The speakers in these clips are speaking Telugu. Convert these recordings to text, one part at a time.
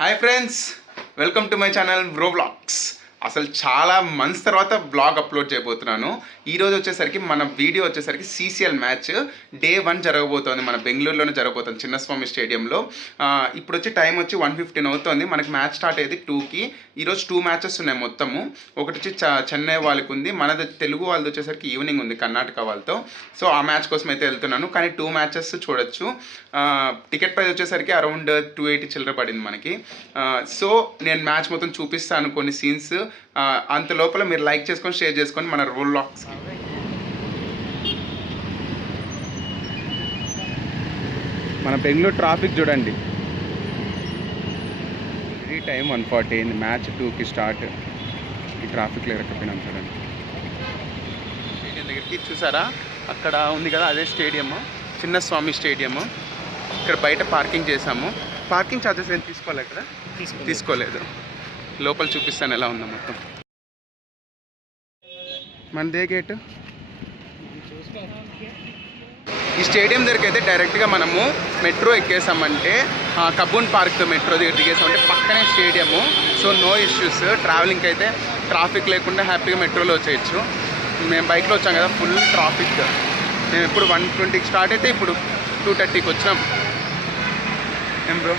Hi friends, welcome to my channel Brovlogs. అసలు చాలా మంత్స్ తర్వాత బ్లాగ్ అప్లోడ్ చేయబోతున్నాను. ఈరోజు వచ్చేసరికి మన వీడియో వచ్చేసరికి CCL మ్యాచ్ డే 1 జరగబోతోంది. మన బెంగళూరులోనే జరగబోతుంది చిన్నస్వామి స్టేడియంలో. ఇప్పుడు వచ్చి టైం వచ్చి 1:15 అవుతుంది. మనకి మ్యాచ్ స్టార్ట్ అయ్యేది 2కి. ఈరోజు 2 మ్యాచెస్ ఉన్నాయి మొత్తము. ఒకటి వచ్చి చెన్నై వాళ్ళకి ఉంది, మనది తెలుగు వాళ్ళది వచ్చేసరికి ఈవినింగ్ ఉంది కర్ణాటక వాళ్ళతో. సో ఆ మ్యాచ్ కోసం అయితే వెళ్తున్నాను. కానీ 2 మ్యాచెస్ చూడొచ్చు. టికెట్ ప్రైస్ వచ్చేసరికి అరౌండ్ 280 చిల్లర పడింది మనకి. సో నేను మ్యాచ్ మొత్తం చూపిస్తాను కొన్ని సీన్స్. అంత లోపల మీరు లైక్ చేసుకొని షేర్ చేసుకొని మన బ్రోవ్లాగ్స్కి. మన బెంగళూరు ట్రాఫిక్ చూడండి. ఈ టైం 1:40 అయింది, మ్యాచ్ 2కి స్టార్ట్. ఈ ట్రాఫిక్లో ఎరకపోయినాం చూడండి. స్టేడియం దగ్గరికి చూసారా, అక్కడ ఉంది కదా అదే స్టేడియము, చిన్నస్వామి స్టేడియము. ఇక్కడ బయట పార్కింగ్ చేసాము. పార్కింగ్ ఛార్జెస్ ఏం తీసుకోవాలి ఇక్కడ? తీసుకోలేదు. లోపల చూపిస్తాను ఎలా ఉందో మొత్తం. మనదే గేటు. ఈ స్టేడియం దగ్గరికి అయితే డైరెక్ట్గా మనము మెట్రో ఎక్కేసామంటే కబ్బూన్ పార్క్ మెట్రో దగ్గర దిగేసామంటే పక్కనే స్టేడియము. సో నో ఇష్యూస్, ట్రావెలింగ్కి అయితే ట్రాఫిక్ లేకుండా హ్యాపీగా మెట్రోలో వచ్చేయచ్చు. మేము బైక్లో వచ్చాం కదా, ఫుల్ ట్రాఫిక్. మేము ఇప్పుడు 1:20కి స్టార్ట్ అయితే ఇప్పుడు 2:30కి వచ్చాం. ఏం బ్రో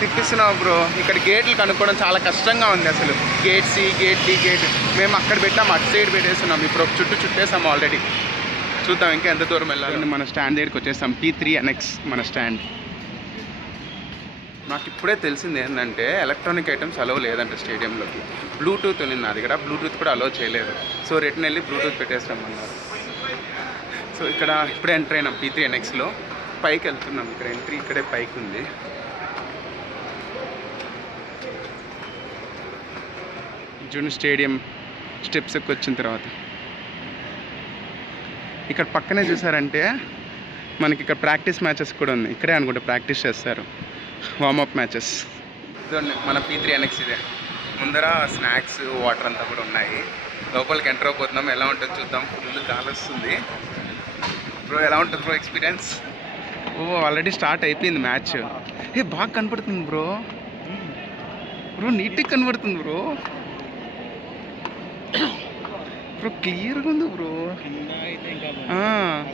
తిప్పిస్తున్నావు బ్రో? ఇక్కడ గేట్లు కనుక్కోవడం చాలా కష్టంగా ఉంది అసలు. Gate C, gate D, gate మేము అక్కడ పెట్టాం, అటు సైడ్ పెట్టేస్తున్నాం. ఇప్పుడు ఒక చుట్టేసాము ఆల్రెడీ. చూద్దాం ఇంకా ఎంత దూరం వెళ్ళాలి. మన స్టాండ్ దగ్గరికి వచ్చేసాం. P3NX మన స్టాండ్. నాకు ఇప్పుడే తెలిసింది ఏంటంటే ఎలక్ట్రానిక్ ఐటమ్స్ అలౌ లేదంటే స్టేడియంలోకి. బ్లూటూత్ ఉంది నా దగ్గర, బ్లూటూత్ కూడా అలౌ చేయలేదు. సో రిటర్న్ వెళ్ళి బ్లూటూత్ పెట్టేస్తామన్నారు. సో ఇక్కడ ఇప్పుడే ఎంటర్ అయినాం P3NXలో. పైకి వెళ్తున్నాం. ఇక్కడ ఎంట్రీ ఇక్కడే పైకి ఉంది. జూన్ స్టేడియం స్టెప్స్ ఎక్కి వచ్చిన తర్వాత ఇక్కడ పక్కనే చూసారంటే మనకి ఇక్కడ ప్రాక్టీస్ మ్యాచెస్ కూడా ఉంది. ఇక్కడే అనుకుంటే ప్రాక్టీస్ చేస్తారు, వార్మప్ మ్యాచెస్. ఇదండి మన P3NX. ఇదే ముందర స్నాక్స్, వాటర్ అంతా కూడా ఉన్నాయి. లోపలికి ఎంటర్ అయిపోతున్నాం. ఎలా ఉంటుందో చూద్దాం. ఫుల్ గాలి వస్తుంది బ్రో. ఎలా ఉంటుంది బ్రో ఎక్స్పీరియన్స్? ఆల్రెడీ స్టార్ట్ అయిపోయింది మ్యాచ్. బాగా కనపడుతుంది బ్రో. నీట్గా కనపడుతుంది బ్రో. క్లియర్గా ఉంది బ్రో.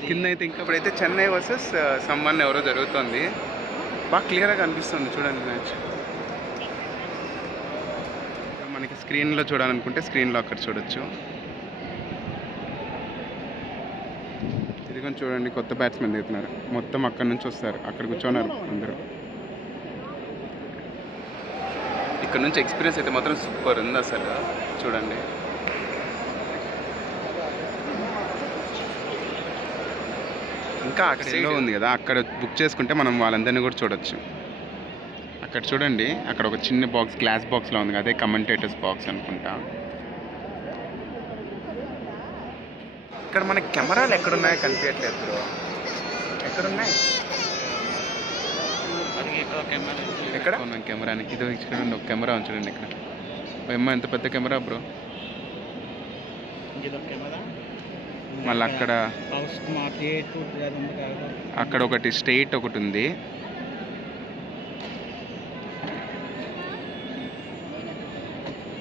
కింద అయితే ఇంకా ఇప్పుడైతే చెన్నై వర్సెస్ సమ్మన్ ఎవరో జరుగుతుంది. బాగా క్లియర్గా కనిపిస్తుంది చూడండి మ్యాచ్. మనకి స్క్రీన్లో చూడాలనుకుంటే స్క్రీన్లో అక్కడ చూడొచ్చు. ఇదిగో చూడండి, కొత్త బ్యాట్స్మెన్ దిగుతున్నారు. మొత్తం అక్కడి నుంచి వస్తారు, అక్కడ కూర్చోన్నారు అందరూ. ఇక్కడ నుంచి ఎక్స్పీరియన్స్ అయితే మాత్రం సూపర్ ఉంది అసలు. చూడండి ఇంకా అక్కడ ఉంది కదా, అక్కడ బుక్ చేసుకుంటే మనం వాళ్ళందరినీ కూడా చూడొచ్చు. అక్కడ చూడండి, అక్కడ ఒక చిన్న బాక్స్, గ్లాస్ బాక్స్లో ఉంది కదా, అదే కమెంటేటర్స్ బాక్స్ అనుకుంటా. ఇక్కడ మనకి కెమెరాలు ఎక్కడున్నాయో కనిపించట్లేదు బ్రో. ఎక్కడున్నాయి? ఎక్కడ ఉన్నాం కెమెరాని? ఇది చూడండి, ఒక కెమెరా ఉంది చూడండి ఇక్కడ. ఏమో ఎంత పెద్ద కెమెరా బ్రో. మళ్ళీ అక్కడ ఒకటి స్ట్రెయిట్ ఒకటి ఉంది.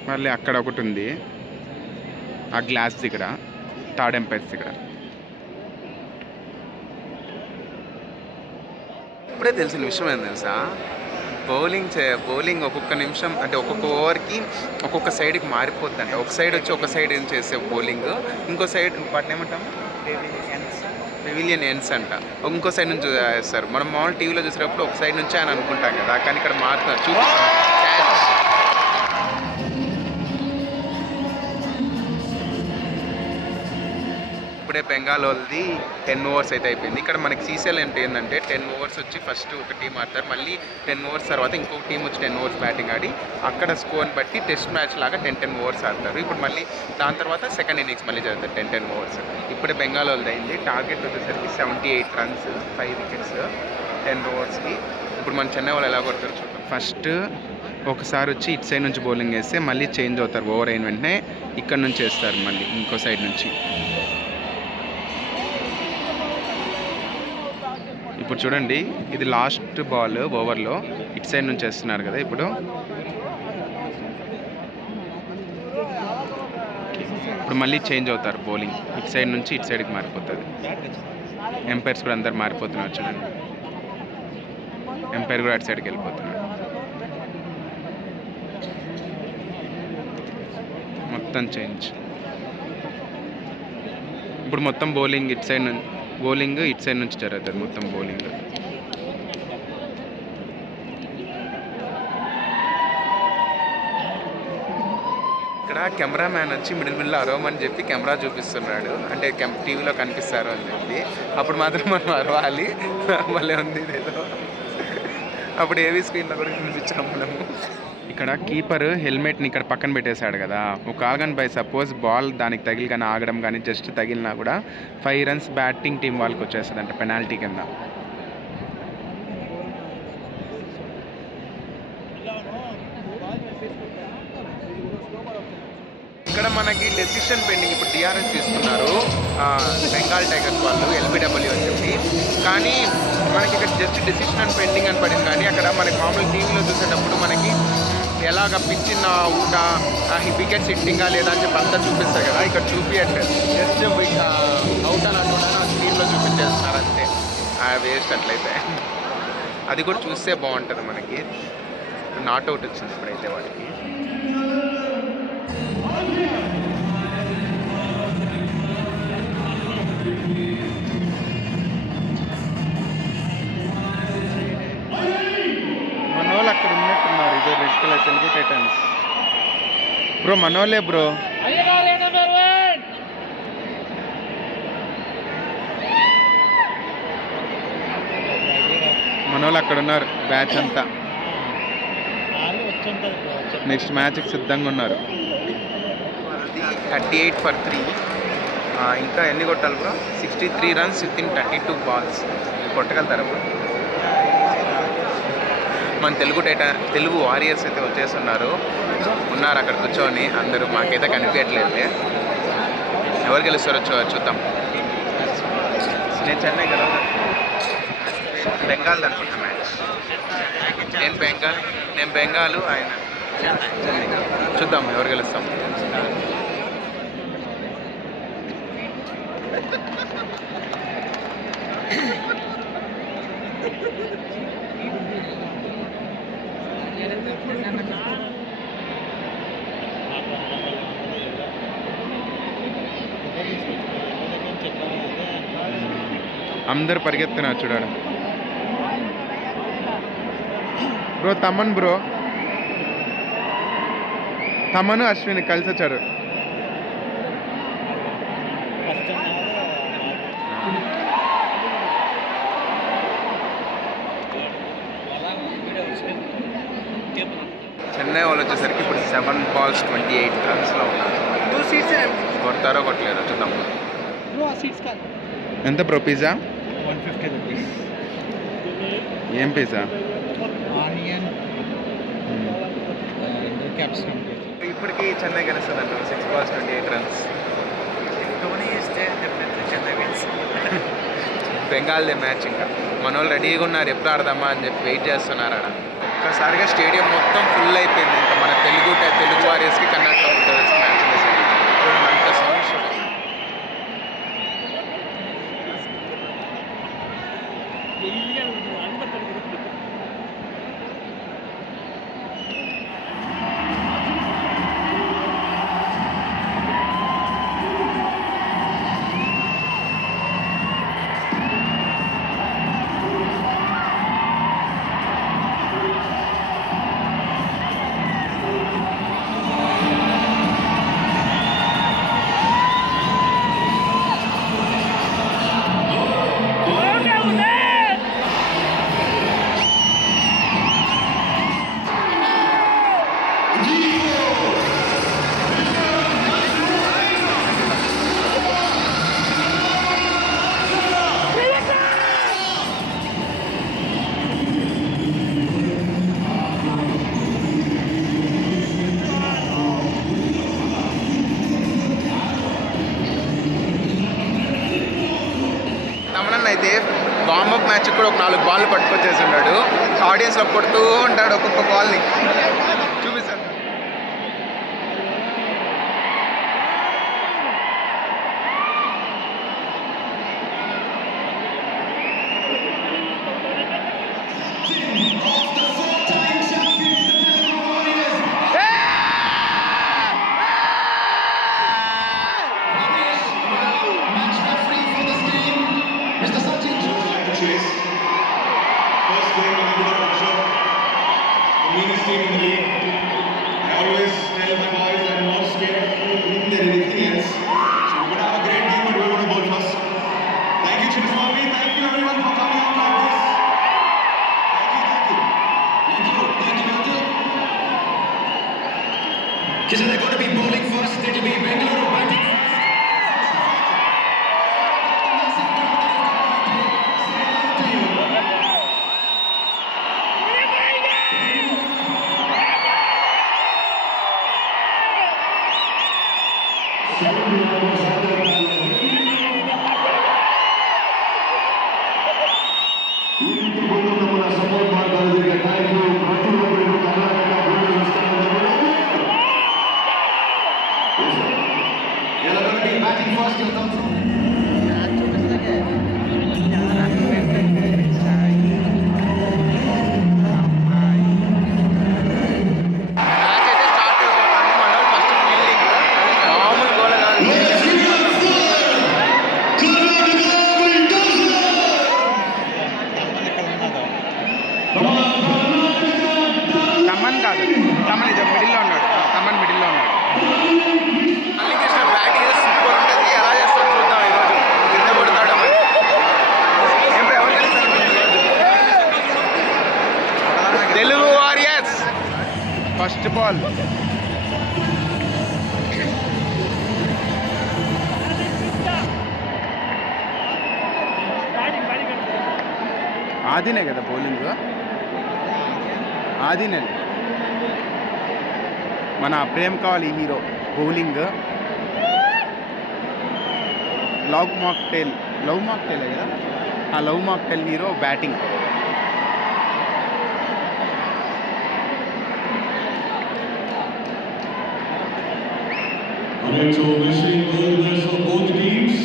మళ్ళీ అక్కడ ఒకటి ఉంది ఆ గ్లాస్ దగ్గర, థర్డ్ ఎంపైర్స్ దగ్గర. ఇప్పుడే తెలిసిన విషయం ఏం తెలుసా, బౌలింగ్ ఒక్కొక్క నిమిషం అంటే ఒక్కొక్క ఓవర్కి ఒక్కొక్క సైడ్కి మారిపోద్ది అంట. ఒక సైడ్ వచ్చి ఒక సైడ్ ఏం చేసే బౌలింగ్, ఇంకో సైడ్ వాటిని ఏమంటాము, పెవిలియన్ ఎండ్స్ అంట. ఇంకో సైడ్ నుంచి వేస్తారు. మనం మామూలు టీవీలో చూసేటప్పుడు ఒక సైడ్ నుంచి అని అనుకుంటాం కదా, కానీ ఇక్కడ మారుతున్నారు. చూపిస్తారు. ఇప్పుడే బెంగాల్ వాళ్ళది 10 ఓవర్స్ అయితే అయిపోయింది. ఇక్కడ మనకి CCL ఏంటంటే 10 ఓవర్స్ వచ్చి ఫస్ట్ ఒక టీం ఆడతారు, మళ్ళీ 10 ఓవర్స్ తర్వాత ఇంకొక టీం వచ్చి 10 ఓవర్స్ బ్యాటింగ్ ఆడి అక్కడ స్కోర్ని బట్టి టెస్ట్ మ్యాచ్ లాగా 10 ఓవర్స్ ఆడతారు. ఇప్పుడు మళ్ళీ దాని తర్వాత సెకండ్ ఇన్నింగ్స్ మళ్ళీ జరుగుతుంది 10 ఓవర్స్. ఇప్పుడే బెంగాల్ వాళ్ళది అయింది. టార్గెట్ వచ్చేసరికి 78 రన్స్, 5 వికెట్స్ 10 ఓవర్స్కి. ఇప్పుడు మన చెన్నై వాళ్ళు ఎలా కొడతారు చూద్దాం. ఫస్ట్ ఒకసారి వచ్చి ఇటు సైడ్ నుంచి బౌలింగ్ వేస్తే మళ్ళీ చేంజ్ అవుతారు. ఓవర్ అయిన వెంటనే ఇక్కడ నుంచి వేస్తారు మళ్ళీ ఇంకో సైడ్ నుంచి. ఇప్పుడు చూడండి, ఇది లాస్ట్ బాల్ ఓవర్లో ఇటు సైడ్ నుంచి వేస్తున్నారు కదా. ఇప్పుడు మళ్ళీ చేంజ్ అవుతారు బౌలింగ్, ఇటు సైడ్ నుంచి ఇటు సైడ్కి మారిపోతుంది. ఎంపైర్స్ కూడా అందరు మారిపోతున్నారు చూడండి. ఎంపైర్ కూడా అటు సైడ్కి వెళ్ళిపోతున్నాడు. మొత్తం చేంజ్. ఇప్పుడు మొత్తం బౌలింగ్ ఇటు సైడ్ నుంచి, బౌలింగ్ ఇటు సైడ్ నుంచి జరుగుతుంది మొత్తం బౌలింగ్. ఇక్కడ కెమెరామ్యాన్ వచ్చి మిడిల్ అరవమని చెప్పి కెమెరా చూపిస్తున్నాడు, అంటే టీవీలో కనిపిస్తారు అని చెప్పి. అప్పుడు మాత్రం మనం అరవాలి, మళ్ళీ ఉంది ఇదేదో. అప్పుడు ఏవీ స్క్రీన్లో కూడా చూపించాము మనము. ఇక్కడ కీపర్ హెల్మెట్ని ఇక్కడ పక్కన పెట్టేశాడు కదా. ఒక ఆగన్ బై సపోజ్ బాల్ దానికి తగిలి కానీ ఆగడం కానీ జస్ట్ తగిలినా కూడా 5 runs బ్యాటింగ్ టీం వాళ్ళకి వచ్చేస్తుంది అంటే పెనాల్టీ కింద. ఇక్కడ మనకి డెసిషన్ పెండింగ్. ఇప్పుడు టీఆర్ఎస్ తీసుకున్నారు బెంగాల్ టైగర్స్ వాళ్ళు, ఎల్బిడబ్ల్యూ అని చెప్పి. కానీ మనకి ఇక్కడ జస్ట్ డెసిషన్ అండ్ పెండింగ్ అని పడింది. కానీ అక్కడ మనకి మామూలు టీవీలో చూసేటప్పుడు మనకి ఎలాగ పిచ్చిన ఊట, వికెట్స్ హిట్టింగా లేదా అని చెప్పి అంతా చూపిస్తారు కదా. ఇక్కడ చూపించట్లేదు, జస్ట్ అవుట్ అని అనుకుంటాను ఆ స్క్రీన్లో చూపించేస్తున్నారు అంతే. వేస్ట్ అట్లయితే. అది కూడా చూస్తే బాగుంటుంది మనకి. నాట్ అవుట్ వచ్చింది ఇప్పుడైతే వాడికి. మనోళ్ళు అక్కడ ఉన్నట్టున్నారు, ఇదే red colour Telugu Titans. Bro మనోళ్ళే బ్రో. మనోళ్ళు అక్కడ ఉన్నారు, బ్యాచ్ అంతా నెక్స్ట్ మ్యాచ్కి సిద్ధంగా ఉన్నారు. 38 for 3. ఇంకా ఎన్ని కొట్టాలి బ్రో? 63 runs within 32 balls. కొట్టగలుగుతారా బ్రో? మన తెలుగు వారియర్స్ అయితే వచ్చేస్తున్నారు, ఉన్నారు అక్కడ కూర్చొని అందరూ. మాకైతే కనిపించట్లేదు, ఎవరు గెలుస్తారో చూద్దాం. నేను చెన్నై కదా, బెంగాల్ అనుకుంటా మ్యాచ్. నేను బెంగాల్, ఆయన చెన్నై. చూద్దాం ఎవరు గెలుస్తాం. అందరు పరిగెత్తున్నారు చూడాడు. బ్రో తమన్ బ్రో, తమను అశ్విని కలిసి వచ్చారు. చెన్నై వాళ్ళు వచ్చేసరికి ఇప్పుడు 7 balls 28 runsలో ఉన్నారు. కొడతారో కొట్టలేరో చూద్దాం. ఎంత బ్రో పిజ్జా? 150 rupees. ఏం పిజ్జా? Onion capsicum. ఇప్పటికీ చెన్నై గెలుస్తుంది అంటారు. 6 balls 28 runs. ధోని ఇస్తే డెఫినెట్లీ చెన్నై విన్స్. బెంగాల్దే మ్యాచ్. ఇంకా మన వాళ్ళు రెడీగా ఉన్నారు, ఎప్పుడు ఆడదామా అని చెప్పి వెయిట్ చేస్తున్నారు ఆడ. ఒక్కసారిగా స్టేడియం మొత్తం ఫుల్ అయిపోయింది. ఇంకా మన తెలుగు వారియర్స్కి కన్నట్టు ఉంటుంది మ్యాచ్. అంత సౌండ్స్. అయితే వార్మప్ మ్యాచ్ కూడా ఒక 4 బాల్ పట్టుకొచ్చేసి ఉన్నాడు. ఆడియన్స్లో కొడుతూ ఉంటాడు ఒక్కొక్క బాల్ని. చూపిస్తాను. First game under the pressure, the meanest team in the league. I always tell my boys I'm not scared of anything or anything else. So we're gonna have a great game, but we're gonna bowl first. Thank you, Chinnaswamy. Thank you everyone for coming out like this. Thank you. Kishan, they're going to be bowling first. It'll be Bengaluru batting first. Match అయితే స్టార్ట్ అయిపోతుంది. మనోడు ఫస్ట్ ఫీల్డింగ్ మామూలు గోల కాదు. తమన్ కాదు, తమన్ ఇది మిడిల్లో ఉన్నాడు. తమన్ మిడిల్లో ఉన్నాడు. మల్లికృష్ణ బ్యాటింగ్ సూపర్ ఉంటుంది. ఎలా చేస్తాడు చూద్దాం ఈరోజు. కింద కొడతాడు మరి. ఏంటో ఎవరు గెలుస్తారు ఈరోజు? Telugu Warriors first ball. ఆదినే కదా బౌలింగ్. ఆదినే మన ప్రేమ్ కావాలి హీరో బౌలింగ్. లవ్ మాక్టైల్ కదా, ఆ Love Mocktail hero batting. Alright, so wishing all the best for both teams.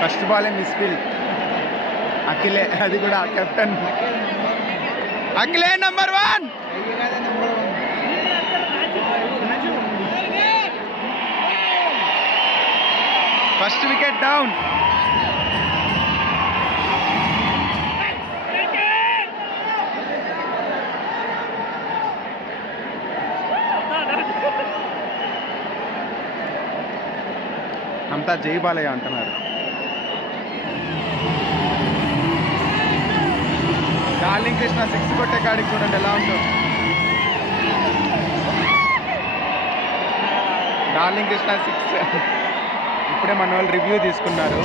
First బాలే మిస్ఫీల్డ్. అఖిలే, అది కూడా కెప్టెన్ అఖిలే నంబర్ 1. First wicket down. అంతా జై బాలయ్య అంటున్నారు. డార్లింగ్ కృష్ణ 6 కొట్టే కాడికి చూడండి ఎలా ఉందో. డార్లింగ్ కృష్ణ 6 ఇప్పుడే మన వాళ్ళు రివ్యూ తీసుకున్నారు.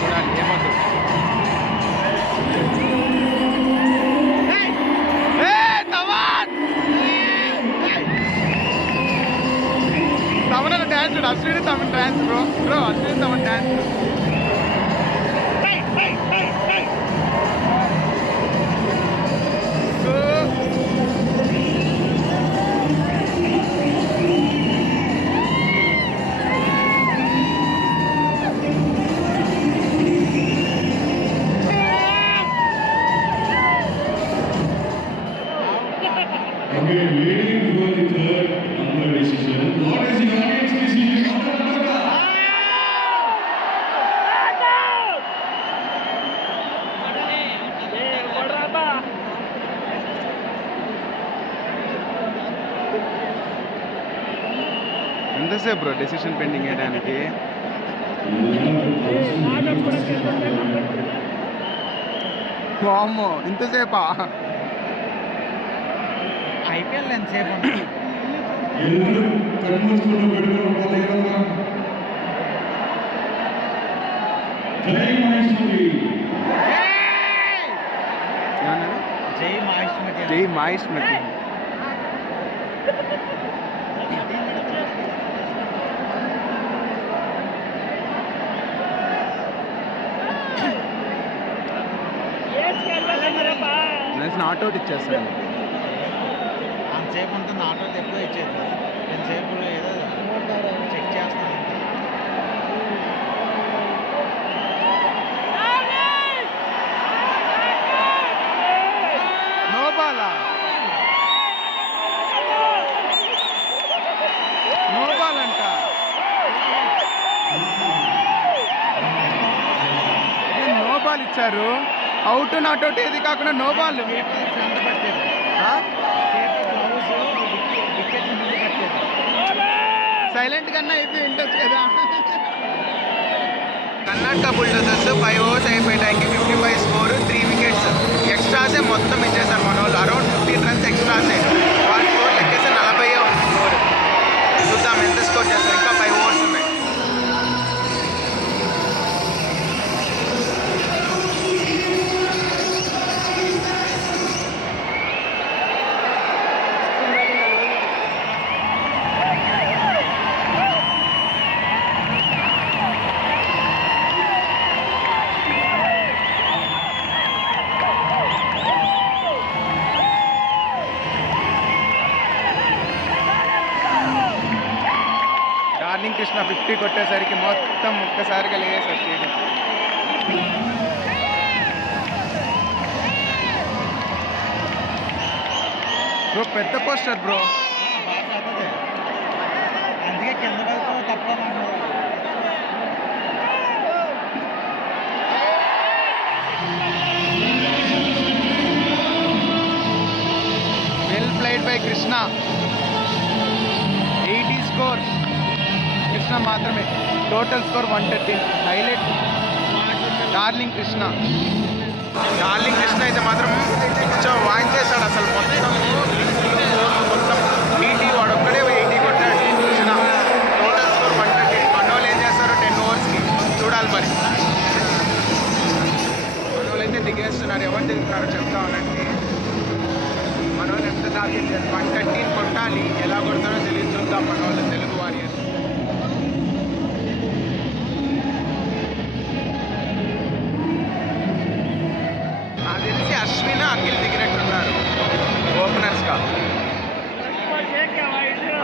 చూడాలి ఏమవుతుంది. తమన డ్యాన్స్ చూడు. Ashwini Thaman dance bro Ashwini Thaman dance. Okay, waiting for the third umpire decision. What is the audience decision? ఎంతసేపు బ్రో డెసిషన్ పెండింగ్ వేయడానికి? వామ్మో ఇంతసేపా? ఐపీఎల్ ఎంతసేపు ఉంటుంది? ಎಲ್ಲರೂ ಕಣ್ಮುಚ್ಕೊಂಡು ಬಿಡ್ಕೊಂಡು ಜೈ ಮಹೇಶ್ವರಿ జై మహేష్మతి జై మహేష్మతి. నాట్అవుట్ ఇచ్చేస్తాను. అంతసేపు ఉంటుంది ఆటో ఎప్పుడో ఇచ్చేది ఎంతసేపు ఏదో చెక్ చేస్తాను. నో బాలా, నో బాల్ అంట. నో బాల్ ఇచ్చారు. అవుట్ నాట్అవుట్ ఏది కాకుండా నో బాల్. ఫ్రంట్ పట్టేది గ్లౌజ్ వికెట్ ముందు పట్టేది. సైలెంట్ కన్నా అయితే వింటొచ్చు కదా. కర్ణాటక బుల్డోజర్స్ 5 ఓవర్స్ అయిపోయే టైంకి 55 స్కోర్, 3 వికెట్స్. ఎక్స్ట్రాసే మొత్తం ఇచ్చేసారు మన వాళ్ళు. అరౌండ్ 15 రన్స్ ఎక్స్ట్రాసే. వాళ్ళ స్కోర్ లెక్కేస్తే 40 ఉంది స్కోర్. చూద్దాం ఎంత స్కోర్ చేస్తారు. ఇంకా 5 ఓవర్స్ ఉన్నాయి. డార్లింగ్ కృష్ణ 50 కొట్టేసరికి మొత్తం ఒక్కసారిగా లేసారు స్టేడియం. బ్రో పెద్ద పోస్టర్ బ్రో. బాగా అవుతుంది. అందుకే కింద వరకు తక్కువ well played by Krishna. 80 score Krishna మాత్రమే. Total score 130. Highlight darling Krishna. Darling Krishna అయితే మాత్రం కొంచెం వాయించేశాడు అసలు. మొత్తం 80 వాడు ఒక్కడే 80 కొట్టాడు కృష్ణ. Total score 130. మనోళ్ళు ఏం చేస్తారు 10 ఓవర్స్కి చూడాలి మరి. మనోళ్ళు అయితే దిగేస్తున్నారు. ఎవరు దిగుతున్నారో చెప్తా ఉండండి. మనోళ్ళు ఎంత టార్గెట్ 130 కొట్టాలి. ఎలా కొడతారో తెలియదు. చూద్దాం మనోళ్ళు తెలుగు వారియర్స్. నాకు తెలిసి అశ్విన్ అఖిల్ దిగినట్టున్నారు ఓపెనర్స్గా.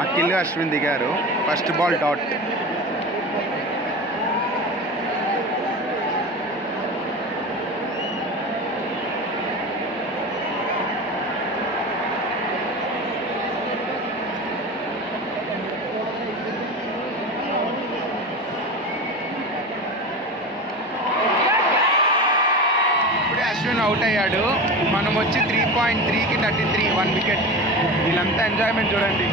అఖిల్ అశ్విన్ దిగారు. First ball dot. Ashwin out అయ్యాడు. మనం వచ్చి 3.3కి 33, 1 వికెట్. వీళ్ళంతా ఎంజాయ్మెంట్ చూడండి.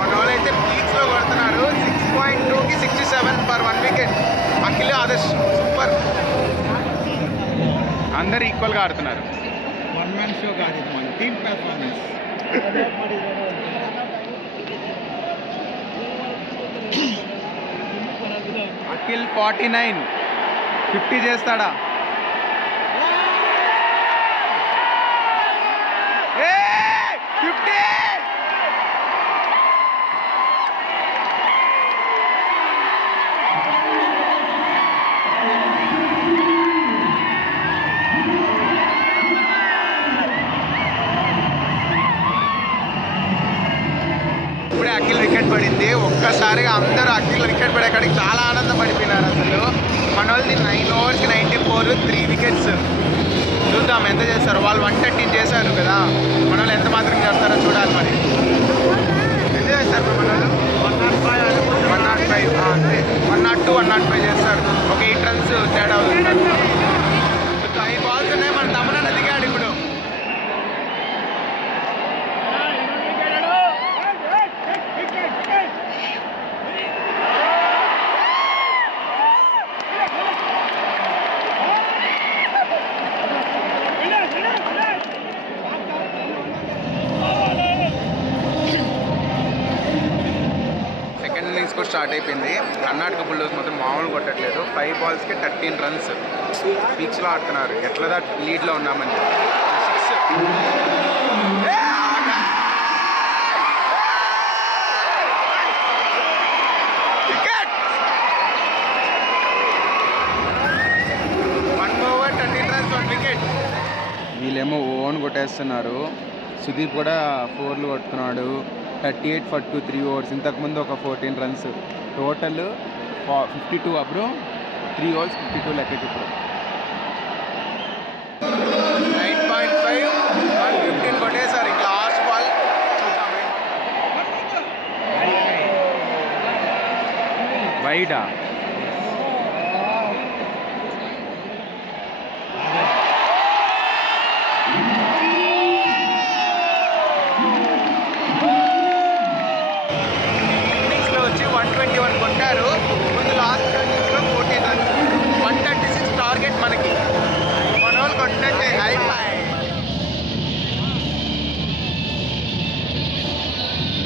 మన వాళ్ళైతే పీక్స్లో కొడుతున్నారు. 6.2కి 67 for 1 wicket. Akhil Adarsh super. అందరు ఈక్వల్గా ఆడుతున్నారు. వన్ మ్యాన్ షో కాదు ఇది, మన టీమ్ పెర్ఫార్మెన్స్. అఖిల్ 49, 50 చేస్తాడా? ఇప్పుడే అఖిల్ వికెట్ పడింది. ఒక్కసారిగా అందరూ అఖిల్ వికెట్ పడేకాడికి చాలా ఆనందం పడిపోయినారు అసలు. మన వాళ్ళది 9 ఓవర్స్కి 94, 3 వికెట్స్. చూద్దాం ఎంత చేస్తారు. వాళ్ళు 130 చేశారు కదా, మన వాళ్ళు ఎంత మాత్రం చేస్తారో చూడాలి మరి. ఎంత చేస్తారు మన వాళ్ళు? 105 అంతే. 102, 105 చేస్తారు. ఒక 8 రన్స్ తేడా అవుతుంది. 5 బాల్స్ ఉన్నాయి. మన తమనన్న దిగాడు ఇప్పుడు. స్టార్ట్ అయిపోయింది. కర్ణాటక బుల్లోస్ మాత్రం మామూలు కొట్టట్లేదు. 5 balls-కి 13 runs పీక్స్లో ఆడుతున్నారు. ఎట్లా లీడ్లో ఉన్నామని 6 వీళ్ళేమో ఓన్ కొట్టేస్తున్నారు. సుదీప్ కూడా 4లు కొడుతున్నాడు. 38 for 2 3 overs. ఇంతకుముందు ఒక 14 runs టోటల్ 52 అప్పుడు 3 overs 52 లెక్కకి ఇప్పుడు 9.5 115 కొట్టేసారు. ఇంకా లాస్ట్ బాల్ చూద్దాం. వైడా వచ్చి 121 కొట్టారు. ముందు లాస్ట్ ఇన్నింగ్స్లో 14 runs 136 టార్గెట్ మనకి. మన వాళ్ళు కొట్టినట్టే అయిపోయి.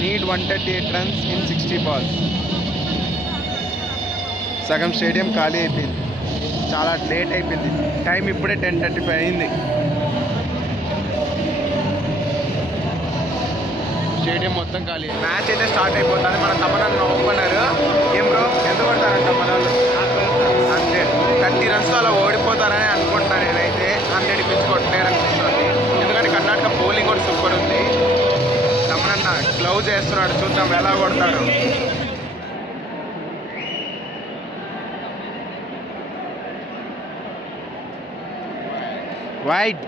Need 138 runs in 60 balls. సగం స్టేడియం ఖాళీ అయిపోయింది. చాలా లేట్ అయిపోయింది. టైం ఇప్పుడే 10:35 అయింది. స్టేడియం మొత్తం ఖాళీ. మ్యాచ్ అయితే స్టార్ట్ అయిపోతుంది. మన తమనన్న ఓపెనర్ ఏం బ్రో ఎంత కొడతారంట మన వాళ్ళు? 100 30 runs అలా ఓడిపోతారని అనుకుంటున్నాను నేనైతే. 100 పిచ్చి కొట్టలేరనిపిస్తుంది. ఎందుకంటే కర్ణాటక బౌలింగ్ కూడా సూపర్ ఉంది. తమనన్న గ్లౌజ్ వేస్తున్నాడు. చూద్దాం ఎలా కొడతాడు. వైడ్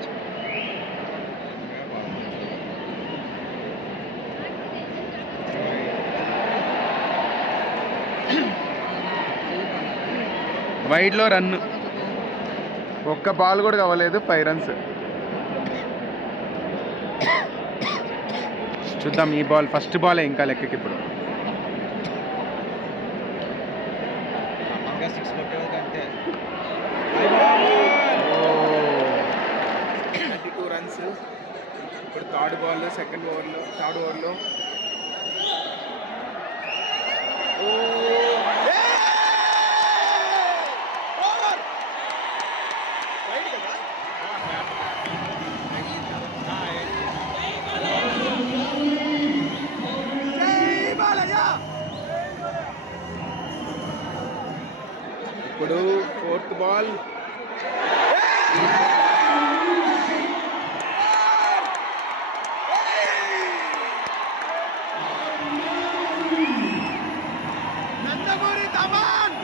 వైడ్లో రన్ ఒక్క బాల్ కూడా కావలేదు. 5 runs. చూద్దాం ఈ బాల్ ఫస్ట్ బాలే ఇంకా లెక్కకి ఇప్పుడు. ఇంకా 6 కొట్టేది అంతే. 32 runs. ఇప్పుడు థర్డ్ ఓవర్లో ఇప్పుడు 4th ball. Nandamuri Thaman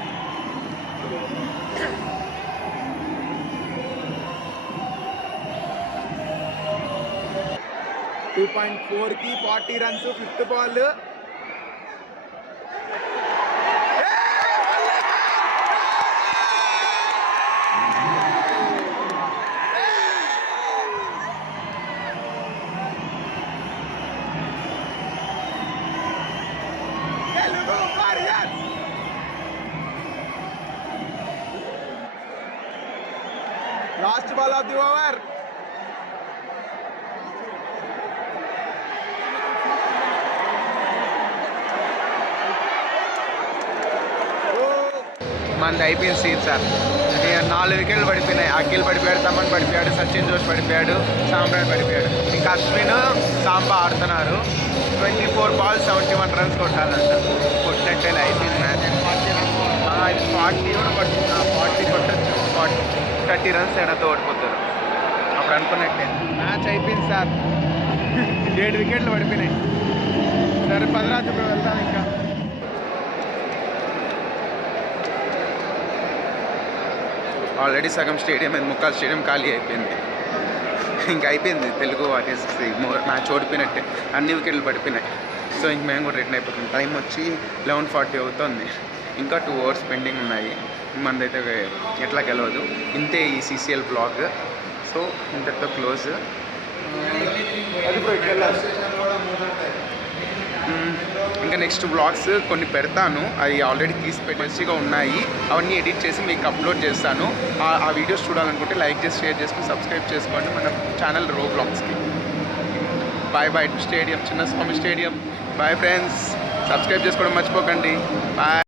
2.4కి 40 runs 5th ball. Last ball of the over. మనది అయిపోయింది సీన్ సార్. 4 వికెట్లు పడిపోయినాయి. అఖిల్ పడిపోయాడు, తమన్ పడిపోయాడు, సచిన్ జోష్ పడిపోయాడు, సామ్రాట్ పడిపోయాడు. ఇంకా అశ్విన్ సాంబా ఆడుతున్నారు. 24 balls 71 runs కొట్టాలంట. కొట్టినట్టే అయిపోయింది మ్యాచ్. ఇది 40 కూడా కొట్టు 40 కొట్టచ్చు. 30 runs తేడాతో ఓడిపోతారు. అప్పుడు అనుకున్నట్టే మ్యాచ్ అయిపోయింది సార్. 7 వికెట్లు పడిపోయినాయి. సరే పదరాజు వెళ్తాం. ఇంకా ఆల్రెడీ సగం స్టేడియం ముక్కాలు స్టేడియం ఖాళీ అయిపోయింది. ఇంకా అయిపోయింది తెలుగు వారియర్స్కి మ్యాచ్ ఓడిపోయినట్టే. అన్ని వికెట్లు పడిపోయినాయి. సో ఇంక మేము కూడా రిటర్న్ అయిపోతుంది. టైం వచ్చి 11:40 అవుతుంది. ఇంకా 2 hours పెండింగ్ ఉన్నాయి. మనదైతే ఎట్లా గెలవదు. ఇంతే ఈ CCL బ్లాగ్. సో ఇంతటితో క్లోజ్. ఇంకా నెక్స్ట్ బ్లాగ్స్ కొన్ని పెడతాను. అవి ఆల్రెడీ తీసి మంచిగా ఉన్నాయి. అవన్నీ ఎడిట్ చేసి మీకు అప్లోడ్ చేస్తాను. ఆ వీడియోస్ చూడాలనుకుంటే లైక్ చేసి షేర్ చేసుకుని సబ్స్క్రైబ్ చేసుకోండి మన ఛానల్ రోబ్లాక్స్కి. Bye bye to stadium, Chinnaswamy stadium. Bye friends. Subscribe చేసుకోవడం మర్చిపోకండి. బాయ్.